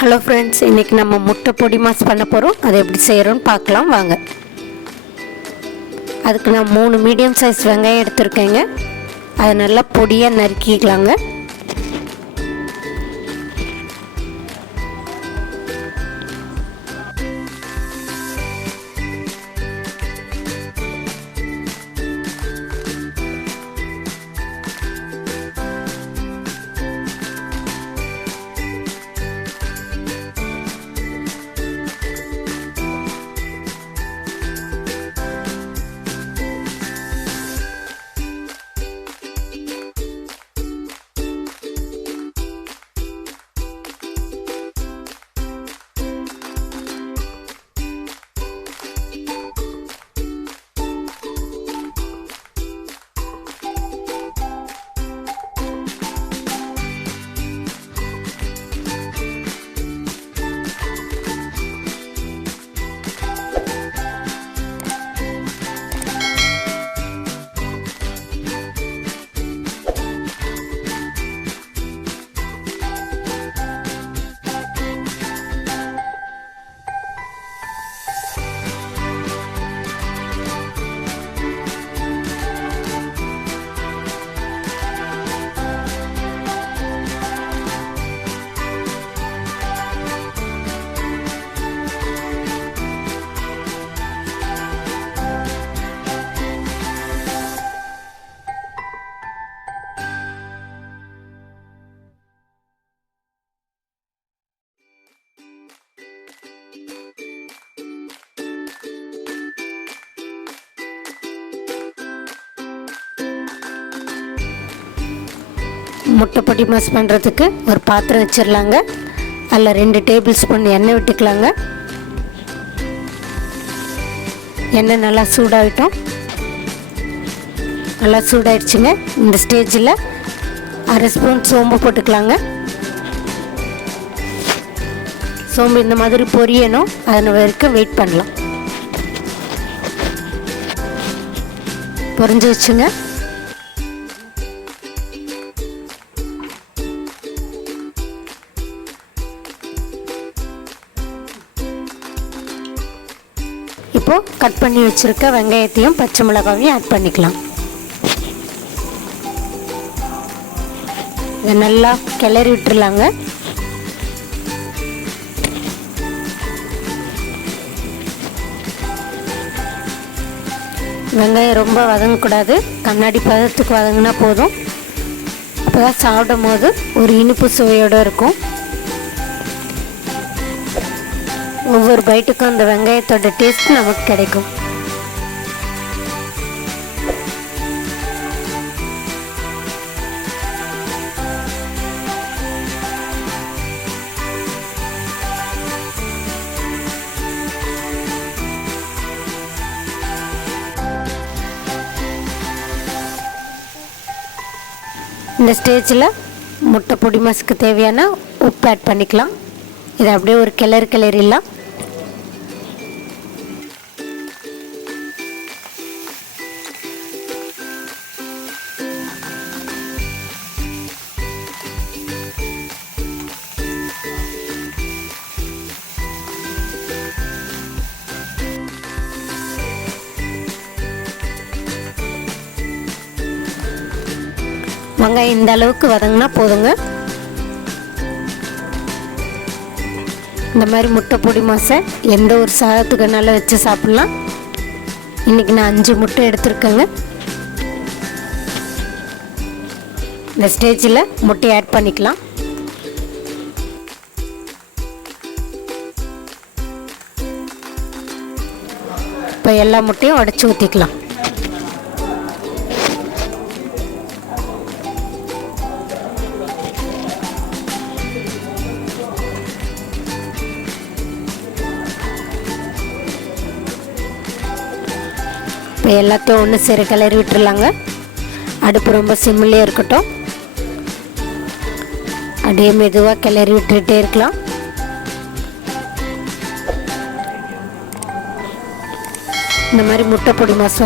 Hello friends, இன்றைக்கி நம்ம முட்டை பொடிமாஸ் பண்ண போகிறோம். அதை எப்படி செய்கிறோன்னு பார்க்கலாம் வாங்க. அதுக்கு நான் 3 மீடியம் சைஸ் வெங்காயம் எடுத்துருக்கேங்க. அதை நல்லா பொடியாக நறுக்கிக்கலாங்க. முட்டை பொடிமாஸ் பண்ணுறதுக்கு ஒரு பாத்திரம் வச்சிடலாங்க. அதில் 2 டேபிள் ஸ்பூன் எண்ணெய் விட்டுக்கலாங்க. எண்ணெய் நல்லா சூடாகிட்டோம். நல்லா சூடாயிடுச்சுங்க. இந்த ஸ்டேஜில் 1/2 ஸ்பூன் சோம்பு போட்டுக்கலாங்க. சோம்பு இந்த மாதிரி பொரியணும், அதன் வரைக்கும் வெயிட் பண்ணலாம். பொரிஞ்சு வச்சுங்க. இப்போது கட் பண்ணி வச்சுருக்க வெங்காயத்தையும் பச்சை மிளகாவையும் ஆட் பண்ணிக்கலாம். இதை நல்லா கிளறி விட்டுருலாங்க. வெங்காயம் ரொம்ப வதங்கக்கூடாது, கண்ணாடி பதத்துக்கு வதங்கினா போதும். அப்போ தான் சாப்பிடும் போது ஒரு இனிப்பு சுவையோடு இருக்கும். ஒவ்வொரு பைட்டுக்கும் அந்த வெங்காயத்தோட டேஸ்ட் நமக்கு கிடைக்கும். இந்த ஸ்டேஜில் முட்டை பொடிமாஸுக்கு தேவையான உப்பு ஆட் பண்ணிக்கலாம். இதை அப்படியே ஒரு கிளறிடலாம். வெங்காயம் இந்த அளவுக்கு வதங்கினா போதுங்க. இந்த மாதிரி முட்டை பொடிமாஸை எந்த ஒரு சாதத்துக்குனால வச்சு சாப்பிட்லாம். இன்றைக்கி நான் 5 முட்டை எடுத்துருக்கேங்க. இந்த ஸ்டேஜில் முட்டையை ஆட் பண்ணிக்கலாம். இப்போ எல்லா முட்டையும் உடச்சி ஊற்றிக்கலாம். இப்போ எல்லாத்தையும் ஒன்று சேர கிளறி விட்டுருலாங்க. அடுப்பு ரொம்ப சிம்மிலே இருக்கட்டும். அப்படியே மெதுவாக கிளறி விட்டுகிட்டே இருக்கலாம். இந்த மாதிரி முட்டை பொடிமாஸ்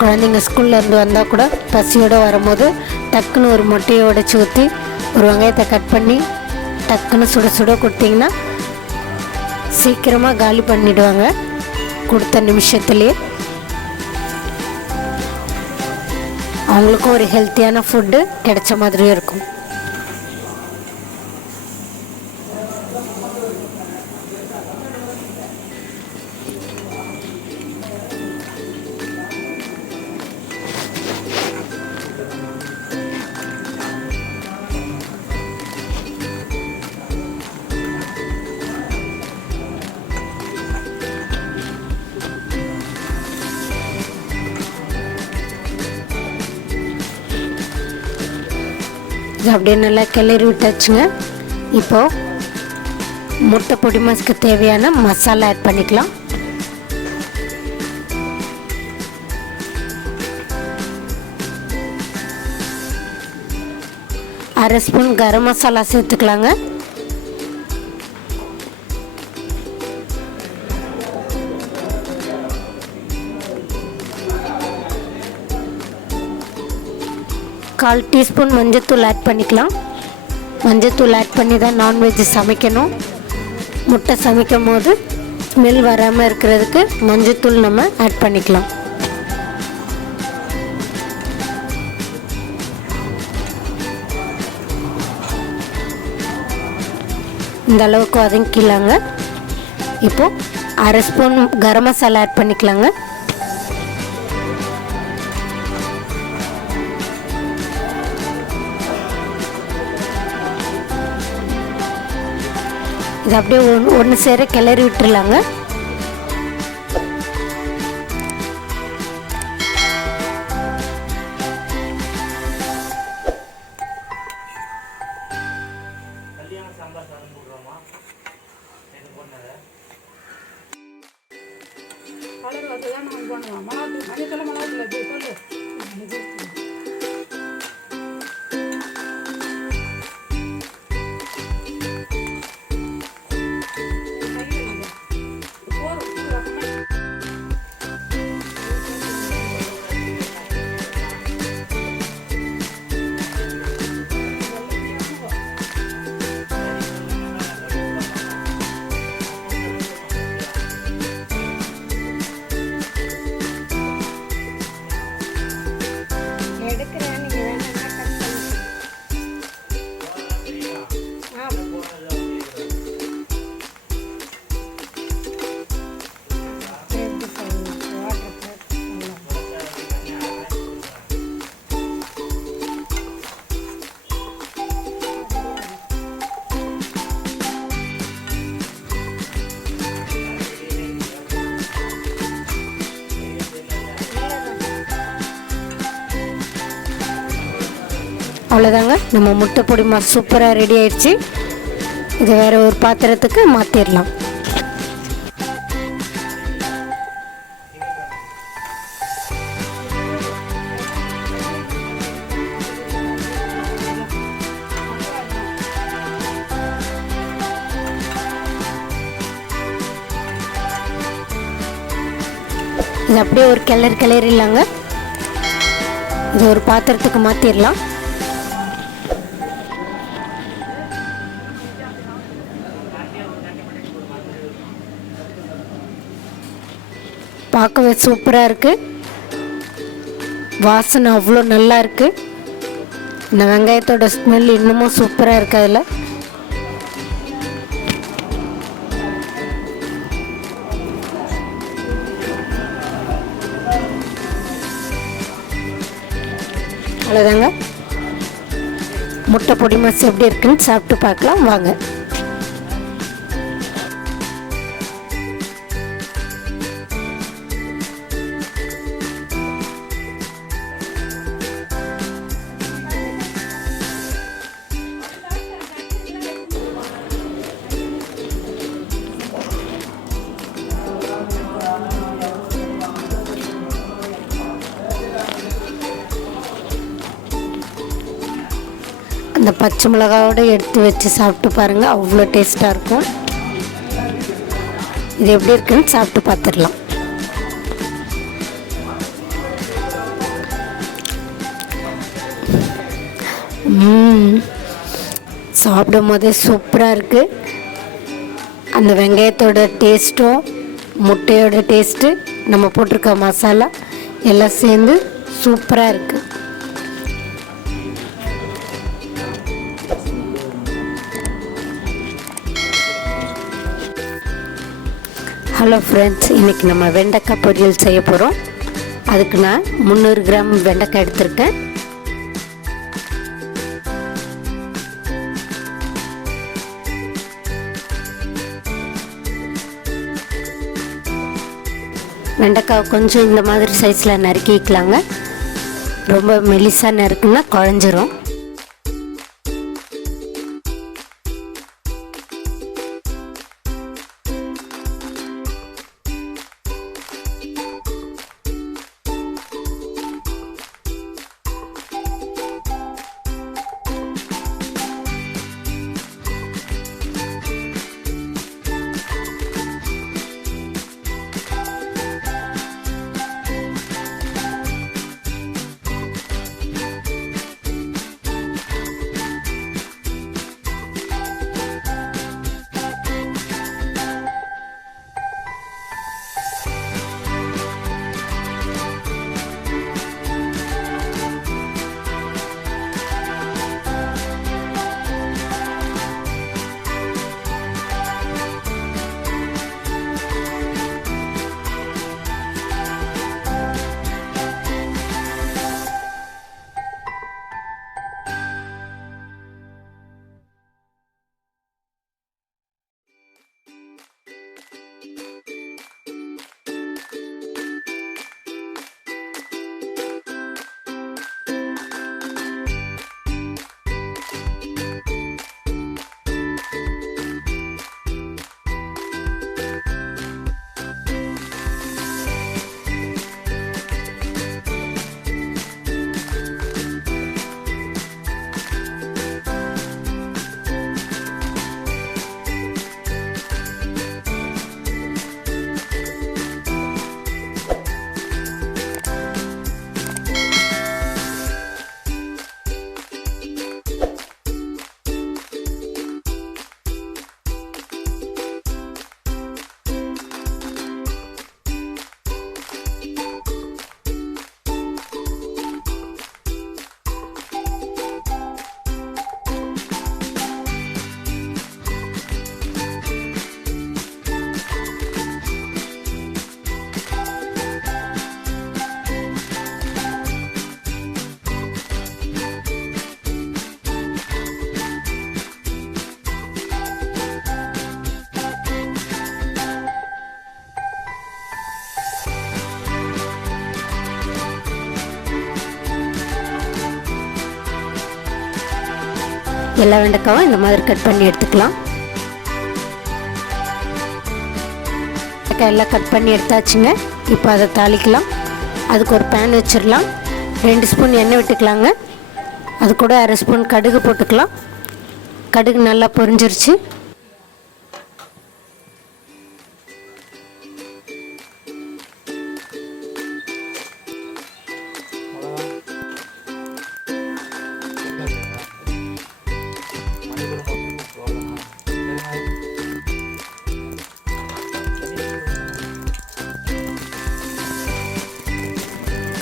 குழந்தைங்க ஸ்கூல்லேருந்து வந்தால் கூட பசியோடு வரும்போது டக்குன்னு ஒரு முட்டையை உடைச்சி ஊற்றி ஒரு வெங்காயத்தை கட் பண்ணி டக்குன்னு சுட சுட கொடுத்தீங்கன்னா சீக்கிரமாக காலி பண்ணிவிடுவாங்க கொடுத்த நிமிஷத்துலேயே. அவங்களுக்கும் ஒரு ஹெல்த்தியான ஃபுட்டு கிடைச்ச மாதிரியும் இருக்கும். இது அப்படியே நல்லா கிளறி விட்டாச்சுங்க. இப்போது முட்டை பொடிமாஸ்க்கு தேவையான மசாலா ஆட் பண்ணிக்கலாம். அரை ஸ்பூன் கரம் மசாலா சேர்த்துக்கலாங்க. கால் டீஸ்பூன் மஞ்சத்தூள் ஆட் பண்ணிக்கலாம். மஞ்சத்தூள் ஆட் பண்ணி தான் நான்வெஜ் சமைக்கணும். முட்டை சமைக்கும் போது ஸ்மெல் வராமல் இருக்கிறதுக்கு மஞ்சத்தூள் நம்ம ஆட் பண்ணிக்கலாம். இந்த அளவுக்கு வதங்கிக்கலாங்க. இப்போது அரை ஸ்பூன் கரம் மசாலா ஆட் பண்ணிக்கலாங்க. இது அப்படியே ஒன்று சேர கிளறி விட்டுருலாங்க. அவ்வளோதாங்க, நம்ம முட்டை பொடிமா சூப்பராக ரெடி ஆயிடுச்சு. இதை வேறு ஒரு பாத்திரத்துக்கு மாற்றிடலாம். இது அப்படியே ஒரு கிளறிடலாங்க. இது ஒரு பாத்திரத்துக்கு மாற்றிடலாம். பார்க்கவே சூப்பராக இருக்குது. வாசனை அவ்வளோ நல்லா இருக்குது. இந்த வெங்காயத்தோட ஸ்மெல் இன்னமும் சூப்பராக இருக்குது. அதில் அவ்வளோதாங்க. முட்டை பொடி மாஸ் எப்படி இருக்குன்னு சாப்பிட்டு பார்க்கலாம் வாங்க. அந்த பச்சை மிளகாவோடு எடுத்து வச்சு சாப்பிட்டு பாருங்கள், அவ்வளோ டேஸ்ட்டாக இருக்கும். இது எப்படி இருக்குன்னு சாப்பிட்டு பார்த்துடலாம். சாப்பிடும் போதே சூப்பராக இருக்குது. அந்த வெங்காயத்தோட டேஸ்ட்டும் முட்டையோட டேஸ்ட்டு நம்ம போட்டிருக்க மசாலா எல்லாம் சேர்ந்து சூப்பராக இருக்குது. ஹலோ ஃப்ரெண்ட்ஸ், இன்றைக்கி நம்ம வெண்டைக்காய் பொரியல் செய்ய போகிறோம். அதுக்கு நான் 300 கிராம் வெண்டைக்காய் எடுத்திருக்கேன். வெண்டைக்காய் கொஞ்சம் இந்த மாதிரி சைஸில் நறுக்கிக்கலாங்க. ரொம்ப மெலிசாக நறுக்குன்னா குழஞ்சிரும். எல்லா வெண்டைக்காவும் இந்த மாதிரி கட் பண்ணி எடுத்துக்கலாம். வெண்டைக்காய் எல்லாம் கட் பண்ணி எடுத்தாச்சுங்க. இப்போ அதை தாளிக்கலாம். அதுக்கு ஒரு பேன் வச்சிடலாம். 2 ஸ்பூன் எண்ணெய் விட்டுக்கலாங்க. அது கூட 1/2 ஸ்பூன் கடுகு போட்டுக்கலாம். கடுகு நல்லா பொரிஞ்சிருச்சு.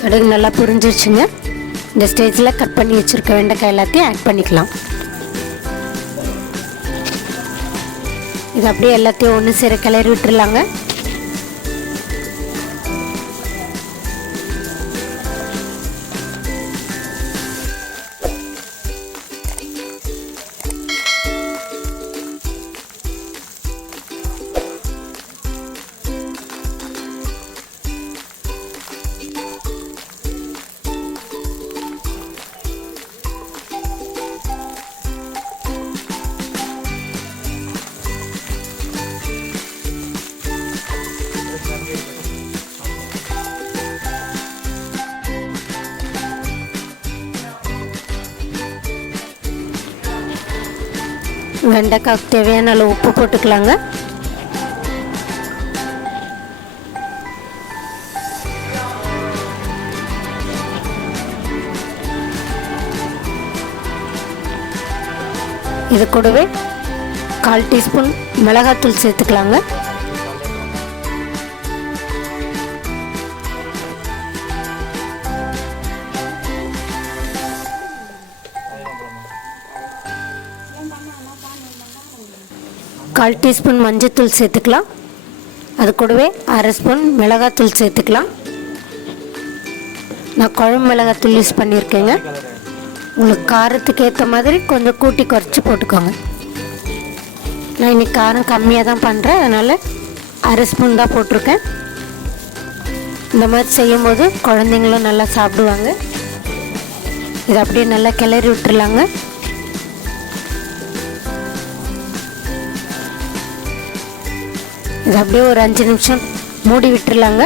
கடுகு நல்லா புரிஞ்சிருச்சுங்க. இந்த ஸ்டேஜில் கட் பண்ணி வச்சுருக்க வெண்டைக்காய் எல்லாத்தையும் ஆட் பண்ணிக்கலாம். இது அப்படியே எல்லாத்தையும் ஒன்று சேர கிளறி விட்டுருலாங்க. வெண்டைக்காய்க்கு தேவையான அளவு உப்பு போட்டுக்கலாங்க. இது கூடவே 1/4 டீஸ்பூன் மிளகாத்தூள் சேர்த்துக்கலாங்க. கால் டீஸ்பூன் மஞ்சத்தூள் சேர்த்துக்கலாம். அது கூடவே 1/2 ஸ்பூன் மிளகாத்தூள் சேர்த்துக்கலாம். நான் குழம்பு மிளகாத்தூள் யூஸ் பண்ணியிருக்கேங்க. உங்களுக்கு காரத்துக்கு ஏற்ற மாதிரி கொஞ்சம் கூட்டி குறைச்சி போட்டுக்கோங்க. நான் இன்றைக்கி காரம் கம்மியாக தான் பண்ணுறேன், அதனால் 1/2 ஸ்பூன் தான் போட்டிருக்கேன். இந்த மாதிரி செய்யும்போது குழந்தைங்களும் நல்லா சாப்பிடுவாங்க. இதை அப்படியே நல்லா கிளறி விட்டுருலாங்க. இது அப்படியே ஒரு 5 நிமிஷம் மூடி விட்டுருலாங்க.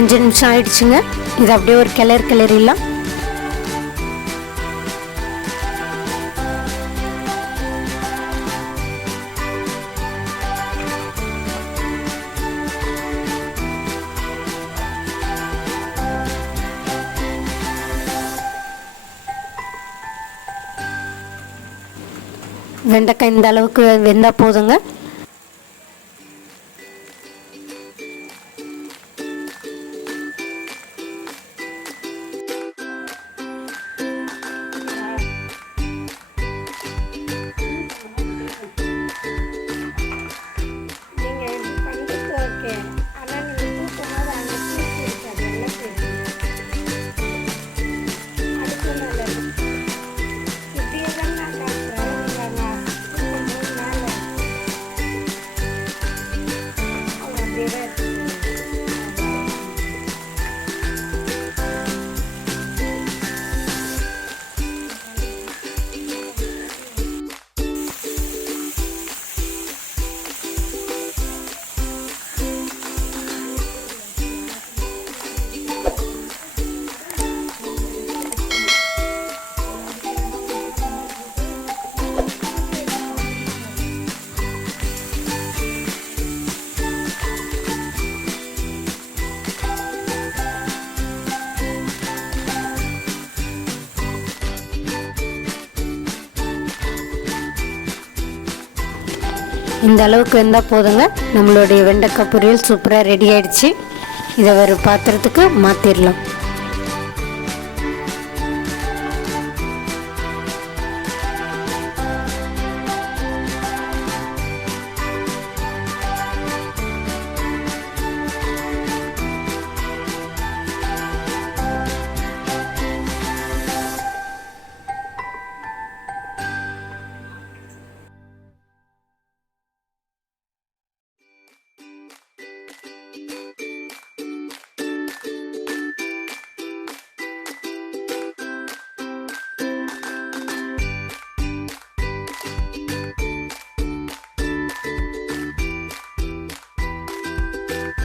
அஞ்சு நிமிஷம் ஆயிடுச்சுங்க. இது அப்படியே ஒரு கிளறிடலாம். வெண்டைக்காய் இந்த அளவுக்கு வெந்தால் போதுங்க. இந்த அளவுக்கு வெந்தால் போதுங்க. நம்மளுடைய வெண்டைக்காய் பொரியல் சூப்பராக ரெடி ஆகிடுச்சு. இதை ஒரு பாத்திரத்துக்கு மாற்றிடலாம்.